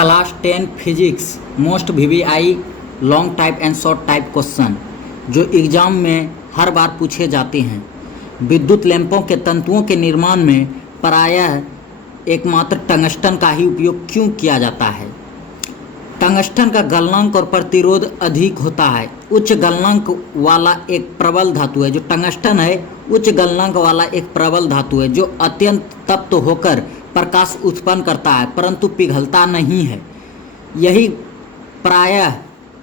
Class 10 physics most VVI long type and short type question जो exam में हर बार पूछे जाते हैं। विद्युत लैंपों के तंतुओं के निर्माण में प्रायः एकमात्र टंगस्टन का ही उपयोग क्यों किया जाता है? टंगस्टन का गलनांक और प्रतिरोध अधिक होता है। उच्च गलनांक वाला एक प्रबल धातु है। जो टंगस्टन है उच्च गलनांक वाला एक प्रबल धातु है जो अत्यंत तप्त होकर प्रकाश उत्पन्न करता है परंतु पिघलता नहीं है। यही प्रायः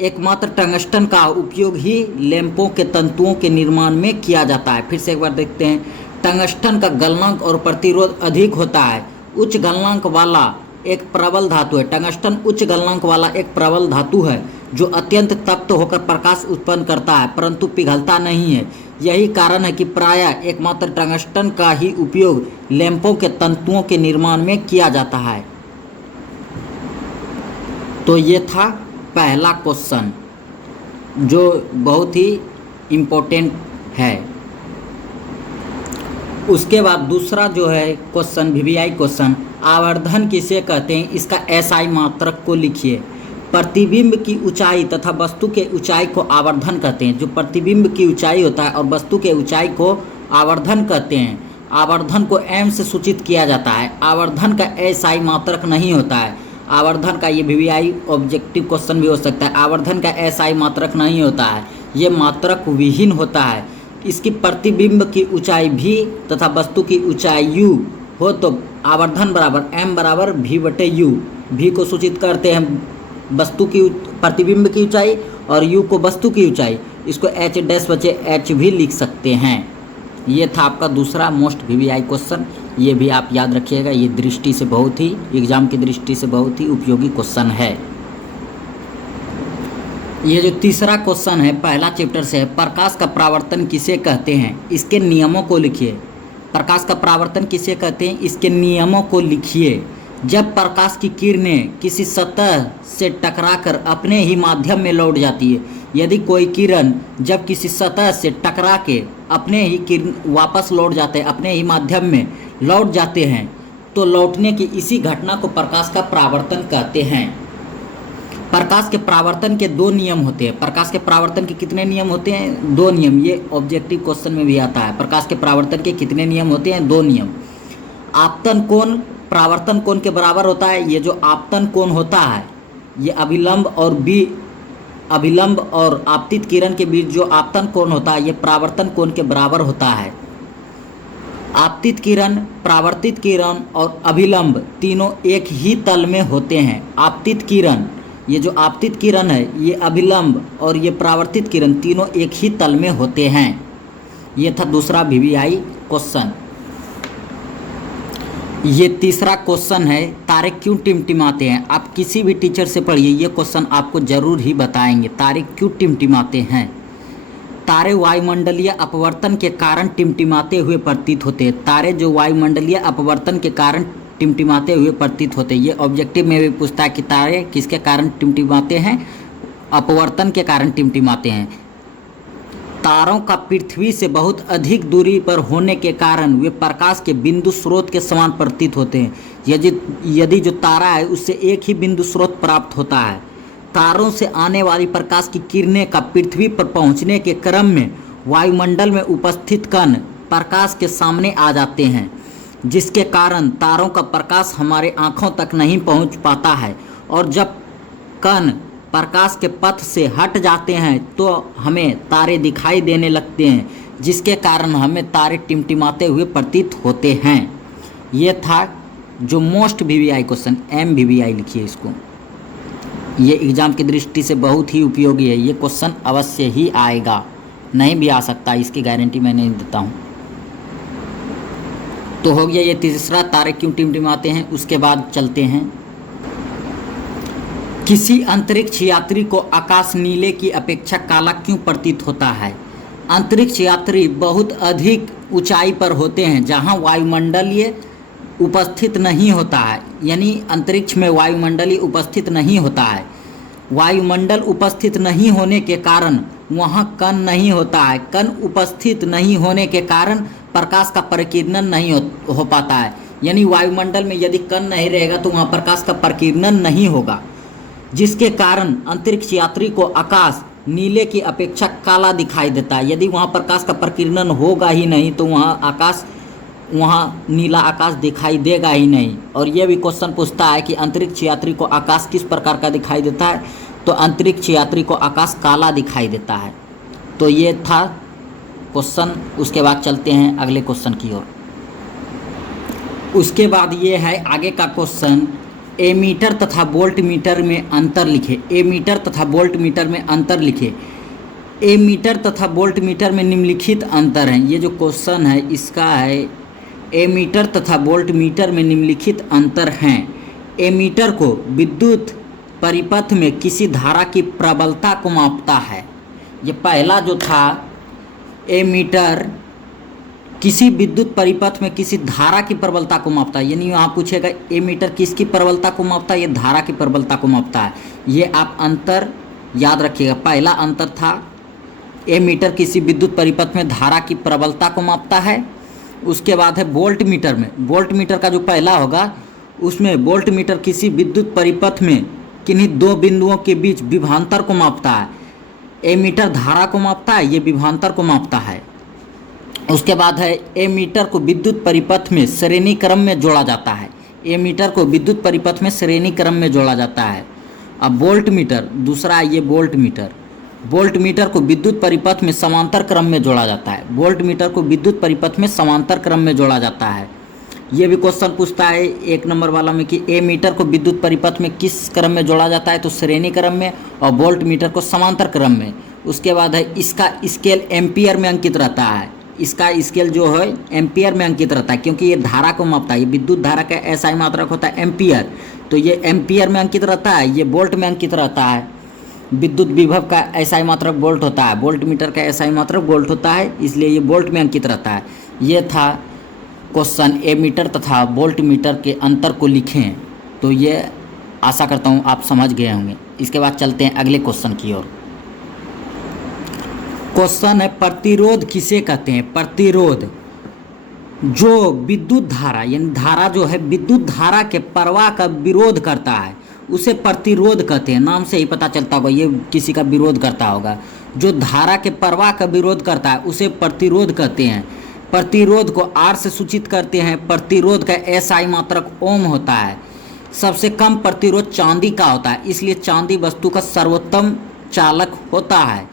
एकमात्र टंगस्टन का उपयोग ही लैंपों के तंतुओं के निर्माण में किया जाता है। फिर से एक बार देखते हैं। टंगस्टन का गलनांक और प्रतिरोध अधिक होता है। उच्च गलनांक वाला एक प्रबल धातु है। टंगस्टन उच्च गलनांक वाला एक प्रबल धातु है जो अत्यंत तप्त होकर प्रकाश उत्पन्न करता है परंतु पिघलता नहीं है। यही कारण है कि प्रायः एकमात्र टंगस्टन का ही उपयोग लैंपों के तंतुओं के निर्माण में किया जाता है। तो ये था पहला क्वेश्चन जो बहुत ही इम्पोर्टेंट है। उसके बाद दूसरा जो है क्वेश्चन वीवीआई क्वेश्चन, आवर्धन किसे कहते हैं? इसका एसआई मात्रक को लिखिए। प्रतिबिंब की ऊंचाई तथा वस्तु के ऊंचाई को आवर्धन कहते हैं। जो प्रतिबिंब की ऊंचाई होता है और वस्तु के ऊंचाई को आवर्धन कहते हैं। आवर्धन को एम से सूचित किया जाता है। आवर्धन का एसआई मात्रक नहीं होता है। आवर्धन का ये वीवीआई ऑब्जेक्टिव क्वेश्चन भी हो सकता है। आवर्धन का एसआई मात्रक नहीं होता है, ये मात्रक विहीन होता है। इसकी प्रतिबिंब की ऊंचाई v तथा वस्तु की ऊंचाई u हो तो आवर्धन बराबर m बराबर v/u। v को सूचित करते हैं वस्तु की प्रतिबिंब की ऊंचाई और u को वस्तु की ऊंचाई। इसको h' भी लिख सकते हैं। ये था आपका दूसरा मोस्ट वीवीआई क्वेश्चन। ये भी आप याद रखिएगा। ये दृष्टि से बहुत ही एग्जाम की दृष्टि से बहुत ही उपयोगी क्वेश्चन है। ये जो तीसरा क्वेश्चन है पहला चैप्टर से है, प्रकाश का परावर्तन किसे कहते हैं? इसके नियमों को लिखिए। प्रकाश का परावर्तन किसे कहते हैं? इसके नियमों को लिखिए। जब प्रकाश की किरणें किसी सतह से टकराकर अपने ही माध्यम में लौट जाती है। यदि कोई किरण जब किसी सतह से टकरा के अपने ही किरण वापस लौट जाते हैं, अपने ही माध्यम में लौट जाते हैं, तो लौटने की इसी घटना को प्रकाश का परावर्तन कहते हैं। प्रकाश के परावर्तन के दो नियम होते हैं। प्रकाश के परावर्तन के कितने नियम होते हैं? दो नियम। ये ऑब्जेक्टिव क्वेश्चन में भी आता है। प्रकाश के परावर्तन के कितने नियम होते हैं? दो नियम। आपतन कोण परावर्तन कोण के बराबर होता है। ये जो आपतन कोण होता है ये अभिलंब और आपतित किरण के बीच जो आपतन कोण होता है ये परावर्तन कोण के बराबर होता है। आपतित किरण, परावर्तित किरण और अभिलंब तीनों एक ही तल में होते हैं। आपतित किरण, ये जो आपतित किरण है ये अभिलंब और ये परावर्तित किरण तीनों एक ही तल में होते हैं। ये था दूसरा वीवीआई क्वेश्चन। ये तीसरा क्वेश्चन है, तारे क्यों टिमटिमाते हैं? आप किसी भी टीचर से पढ़िए, ये क्वेश्चन आपको जरूर ही बताएंगे। तारे क्यों टिमटिमाते हैं? तारे वायुमंडलीय अपवर्तन के कारण टिमटिमाते हुए प्रतीत होते हैं। तारे जो वायुमंडलीय अपवर्तन के कारण टिमटिमाते हुए प्रतीत होते हैं। ये ऑब्जेक्टिव में भी पूछता है कि तारे किसके कारण टिमटिमाते हैं? अपवर्तन के कारण टिमटिमाते हैं। तारों का पृथ्वी से बहुत अधिक दूरी पर होने के कारण वे प्रकाश के बिंदु स्रोत के समान प्रतीत होते हैं। यदि जो तारा है उससे एक ही बिंदु स्रोत प्राप्त होता है। तारों से आने वाली प्रकाश की किरणें का पृथ्वी पर पहुंचने के क्रम में वायुमंडल में उपस्थित कण प्रकाश के सामने आ जाते हैं, जिसके कारण तारों का प्रकाश हमारे आँखों तक नहीं पहुंच पाता है। और जब कण प्रकाश के पथ से हट जाते हैं तो हमें तारे दिखाई देने लगते हैं, जिसके कारण हमें तारे टिमटिमाते हुए प्रतीत होते हैं। ये था जो most VVI question, M VVI लिखिए इसको। ये एग्ज़ाम की दृष्टि से बहुत ही उपयोगी है। ये क्वेश्चन अवश्य ही आएगा, नहीं भी आ सकता, इसकी गारंटी मैं नहीं देता हूँ। तो हो गया ये तीसरा, तारे क्यों टिमटिमाते हैं। उसके बाद चलते हैं, किसी अंतरिक्ष यात्री को आकाश नीले की अपेक्षा काला क्यों प्रतीत होता है? अंतरिक्ष यात्री बहुत अधिक ऊंचाई पर होते हैं जहां वायुमंडलीय उपस्थित नहीं होता है। यानी अंतरिक्ष में वायुमंडलीय उपस्थित नहीं होता है। वायुमंडल उपस्थित नहीं होने के कारण वहाँ कण नहीं होता है। कण उपस्थित नहीं होने के कारण प्रकाश का परिकिरणन नहीं हो पाता है। यानी वायुमंडल में यदि कण नहीं रहेगा तो वहाँ प्रकाश का प्रकीर्णन नहीं होगा, जिसके कारण अंतरिक्ष यात्री को आकाश नीले की अपेक्षा काला दिखाई देता है। यदि वहाँ प्रकाश का प्रकीर्णन होगा ही नहीं तो वहाँ नीला आकाश दिखाई देगा ही नहीं। और यह भी क्वेश्चन पूछता है कि अंतरिक्ष यात्री को आकाश किस प्रकार का दिखाई देता है, तो अंतरिक्ष यात्री को आकाश काला दिखाई देता है। तो ये था क्वेश्चन। उसके बाद चलते हैं अगले क्वेश्चन की ओर। उसके बाद ये है आगे का क्वेश्चन, एमीटर तथा वोल्ट मीटर में अंतर लिखे। एमीटर तथा वोल्ट मीटर में अंतर लिखे। एमीटर तथा वोल्ट मीटर में निम्नलिखित अंतर हैं। ये जो क्वेश्चन है इसका है, एमीटर तथा वोल्ट मीटर में निम्नलिखित अंतर हैं। एमीटर को विद्युत परिपथ में किसी धारा की प्रबलता को मापता है। ये पहला जो था, एमीटर किसी विद्युत परिपथ में किसी धारा की प्रबलता को मापता है। यानी यहाँ पूछेगा एमीटर किसकी प्रबलता को मापता है, ये धारा की प्रबलता को मापता है। ये आप अंतर याद रखिएगा। पहला अंतर था एमीटर किसी विद्युत परिपथ में धारा की प्रबलता को मापता है। उसके बाद है वोल्ट मीटर में। वोल्ट मीटर का जो पहला होगा उसमें वोल्ट मीटर किसी विद्युत परिपथ में किन्हीं दो बिंदुओं के बीच विभवांतर को मापता है। एमीटर धारा को मापता है, ये विभवांतर को मापता है। उसके बाद है एमीटर को विद्युत परिपथ में श्रेणी क्रम में जोड़ा जाता है। एमीटर को विद्युत परिपथ में श्रेणी क्रम में जोड़ा जाता है। अब वोल्ट मीटर दूसरा है, ये वोल्ट मीटर। वोल्ट मीटर को विद्युत परिपथ में समांतर क्रम में जोड़ा जाता है। वोल्ट मीटर को विद्युत परिपथ में समांतर क्रम में जोड़ा जाता है। ये भी क्वेश्चन पूछता है 1 नंबर वाला में कि एमीटर को विद्युत परिपथ में किस क्रम में जोड़ा जाता है, तो श्रेणी क्रम में, और वोल्ट मीटर को समांतर क्रम में। उसके बाद है इसका स्केल एम्पियर में अंकित रहता है। इसका स्केल जो है एम्पियर में अंकित रहता है, क्योंकि ये धारा को मापता है। ये विद्युत धारा का एसआई मात्रक होता है एम्पियर, तो ये एम्पियर में अंकित रहता है। ये वोल्ट में अंकित रहता है। विद्युत विभव का एसआई मात्रक वोल्ट होता है, वोल्ट मीटर का एसआई मात्रक वोल्ट होता है, इसलिए ये वोल्ट में अंकित रहता है। ये था क्वेश्चन, एमीटर तथा वोल्ट मीटर के अंतर को लिखें। तो ये आशा करता हूँ आप समझ गए होंगे। इसके बाद चलते हैं अगले क्वेश्चन की ओर। क्वेश्चन है, प्रतिरोध किसे कहते हैं? प्रतिरोध जो विद्युत धारा, यानी धारा जो है विद्युत धारा के प्रवाह का विरोध करता है उसे प्रतिरोध कहते हैं। नाम से ही पता चलता होगा ये किसी का विरोध करता होगा। जो धारा के प्रवाह का विरोध करता है उसे प्रतिरोध कहते हैं। प्रतिरोध को R से सूचित करते हैं। प्रतिरोध का SI मात्रक ओम होता है। सबसे कम प्रतिरोध चांदी का होता है, इसलिए चांदी वस्तु का सर्वोत्तम चालक होता है।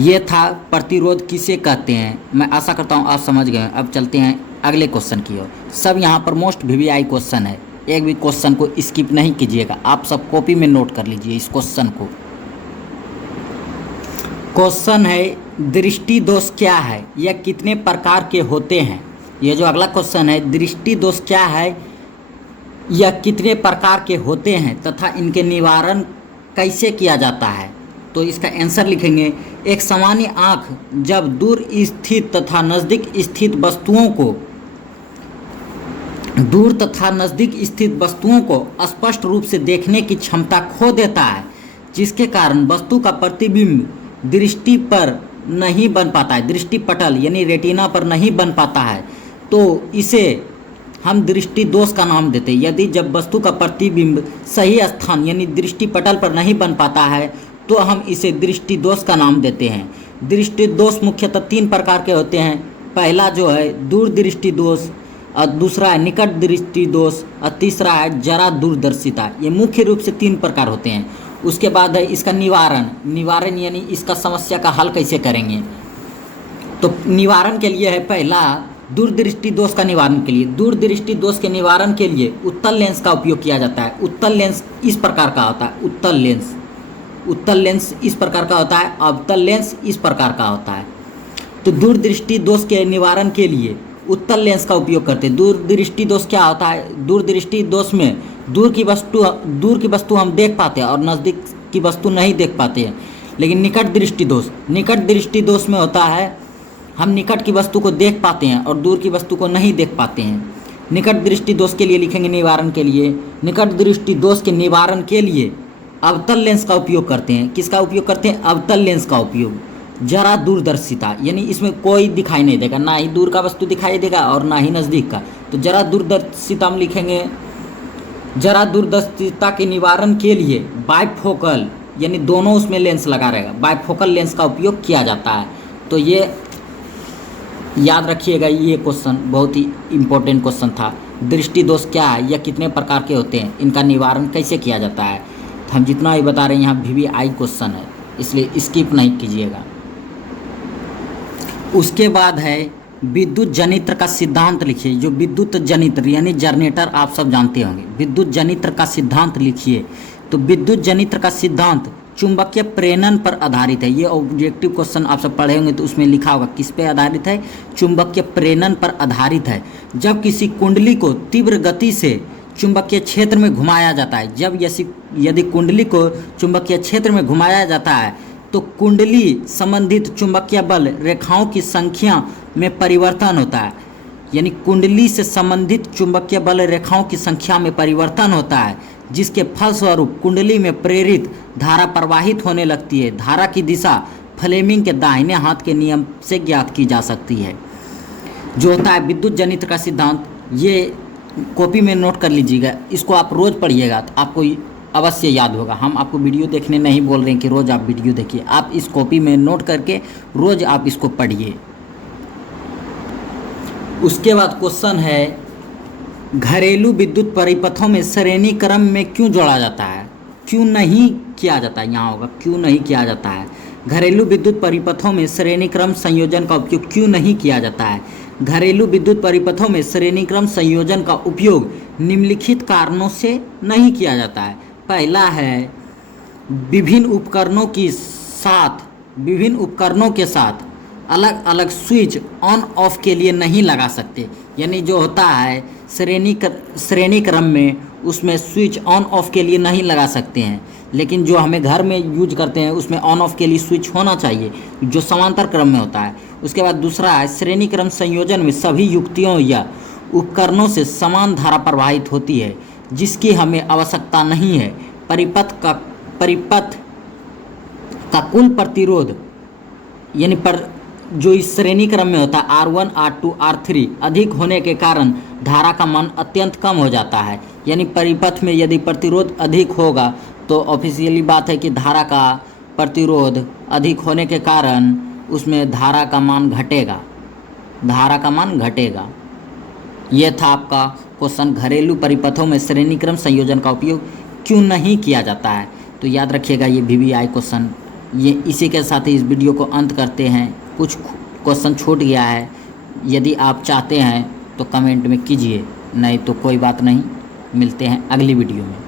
ये था प्रतिरोध किसे कहते हैं। मैं आशा करता हूँ आप समझ गए। अब चलते हैं अगले क्वेश्चन की ओर। सब यहाँ पर मोस्ट VVI क्वेश्चन है, एक भी क्वेश्चन को स्किप नहीं कीजिएगा। आप सब कॉपी में नोट कर लीजिए इस क्वेश्चन को। क्वेश्चन है, दृष्टि दोष क्या है, यह कितने प्रकार के होते हैं? ये जो अगला क्वेश्चन है, दृष्टि दोष क्या है, यह कितने प्रकार के होते हैं तथा इनके निवारण कैसे किया जाता है? तो इसका आंसर लिखेंगे, एक सामान्य आँख जब दूर स्थित तथा नज़दीक स्थित वस्तुओं को स्पष्ट रूप से देखने की क्षमता खो देता है, जिसके कारण वस्तु का प्रतिबिंब दृष्टि पर नहीं बन पाता है, दृष्टि पटल यानी रेटिना पर नहीं बन पाता है, तो इसे हम दृष्टि दोष का नाम देते हैं। यदि जब वस्तु का प्रतिबिंब सही स्थान यानी दृष्टि पटल पर नहीं बन पाता है तो हम इसे दृष्टि दोष का नाम देते हैं। दृष्टि दोष मुख्यतः 3 प्रकार के होते हैं। पहला जो है दूर दृष्टि दोष, और दूसरा है निकट दृष्टि दोष, और तीसरा है जरा दूरदर्शिता। ये मुख्य रूप से 3 प्रकार होते हैं। उसके बाद है इसका निवारण यानी इसका समस्या का हल कैसे करेंगे। तो निवारण के लिए है पहला दूरदृष्टि दोष का निवारण के लिए। दूरदृष्टि दोष के निवारण के लिए उत्तल लेंस का उपयोग किया जाता है। उत्तल लेंस इस प्रकार का होता है, उत्तल लेंस इस प्रकार का होता है, अवतल लेंस इस प्रकार का होता है। तो दूरदृष्टि दोष के निवारण के लिए उत्तल लेंस का उपयोग करते हैं। दूरदृष्टि दोष क्या होता है? दूरदृष्टि दोष में दूर की वस्तु हम देख पाते हैं और नज़दीक की वस्तु नहीं देख पाते हैं। लेकिन निकट दृष्टि दोष में होता है हम निकट की वस्तु को देख पाते हैं और दूर की वस्तु को नहीं देख पाते हैं। निकट दृष्टि दोष के लिए लिखेंगे निवारण के लिए, निकट दृष्टि दोष के निवारण के लिए अवतल लेंस का उपयोग करते हैं। किसका उपयोग करते हैं? अवतल लेंस का उपयोग। जरा दूरदर्शिता, यानी इसमें कोई दिखाई नहीं देगा, ना ही दूर का वस्तु दिखाई देगा और ना ही नज़दीक का। तो जरा दूरदर्शिता में लिखेंगे, जरा दूरदर्शिता के निवारण के लिए बाइफोकल, यानी दोनों उसमें लेंस लगा रहेगा, बाइफोकल लेंस का उपयोग किया जाता है। तो ये याद रखिएगा, ये क्वेश्चन बहुत ही इम्पोर्टेंट क्वेश्चन था। दृष्टि दोष क्या है या कितने प्रकार के होते हैं, इनका निवारण कैसे किया जाता है। तो हम जितना ही बता रहे हैं यहाँ VVI क्वेश्चन है, इसलिए स्किप नहीं कीजिएगा। उसके बाद है विद्युत जनित्र का सिद्धांत लिखिए। जो विद्युत जनित्र यानी जनरेटर आप सब जानते होंगे, विद्युत जनित्र का सिद्धांत लिखिए। तो विद्युत जनित्र का सिद्धांत चुंबकीय प्रेरण पर आधारित है। ये ऑब्जेक्टिव क्वेश्चन आप सब पढ़े होंगे तो उसमें लिखा होगा किस पे आधारित है, चुंबकीय प्रेरण पर आधारित है। जब किसी कुंडली को तीव्र गति से चुंबकीय क्षेत्र में घुमाया जाता है, जब यदि कुंडली को चुंबकीय क्षेत्र में घुमाया जाता है तो कुंडली संबंधित चुंबकीय बल रेखाओं की संख्या में परिवर्तन होता है, यानी कुंडली से संबंधित चुंबकीय बल रेखाओं की संख्या में परिवर्तन होता है, जिसके फलस्वरूप कुंडली में प्रेरित धारा प्रवाहित होने लगती है। धारा की दिशा फ्लेमिंग के दाहिने हाथ के नियम से ज्ञात की जा सकती है। जो होता है विद्युत जनित्र का सिद्धांत, ये कॉपी में नोट कर लीजिएगा, इसको आप रोज़ पढ़िएगा तो आपको अवश्य याद होगा। हम आपको वीडियो देखने नहीं बोल रहे हैं कि रोज़ आप वीडियो देखिए, आप इस कॉपी में नोट करके रोज़ आप इसको पढ़िए। उसके बाद क्वेश्चन है, घरेलू विद्युत परिपथों में श्रेणी क्रम में क्यों जोड़ा जाता है, क्यों नहीं किया जाता है, यहाँ होगा क्यों नहीं किया जाता है। घरेलू विद्युत परिपथों में श्रेणी क्रम संयोजन का उपयोग क्यों नहीं किया जाता है। घरेलू विद्युत परिपथों में श्रेणी क्रम संयोजन का उपयोग निम्नलिखित कारणों से नहीं किया जाता है। पहला है, विभिन्न उपकरणों के साथ अलग अलग स्विच ऑन ऑफ के लिए नहीं लगा सकते, यानी जो होता है श्रेणी क्रम में उसमें स्विच ऑन ऑफ के लिए नहीं लगा सकते हैं, लेकिन जो हमें घर में यूज करते हैं उसमें ऑन ऑफ के लिए स्विच होना चाहिए जो समांतर क्रम में होता है। उसके बाद दूसरा है, श्रेणी क्रम संयोजन में सभी युक्तियों या उपकरणों से समान धारा प्रवाहित होती है जिसकी हमें आवश्यकता नहीं है। परिपथ का कुल प्रतिरोध यानी जो इस श्रेणी क्रम में होता है R1, R2, R3 अधिक होने के कारण धारा का मान अत्यंत कम हो जाता है। यानी परिपथ में यदि प्रतिरोध अधिक होगा तो ऑफिशियली बात है कि धारा का प्रतिरोध अधिक होने के कारण उसमें धारा का मान घटेगा। यह था आपका क्वेश्चन, घरेलू परिपथों में श्रेणी क्रम संयोजन का उपयोग क्यों नहीं किया जाता है। तो याद रखिएगा ये VVI क्वेश्चन। ये इसी के साथ ही इस वीडियो को अंत करते हैं। कुछ क्वेश्चन छूट गया है, यदि आप चाहते हैं तो कमेंट में कीजिए, नहीं तो कोई बात नहीं। मिलते हैं अगली वीडियो में।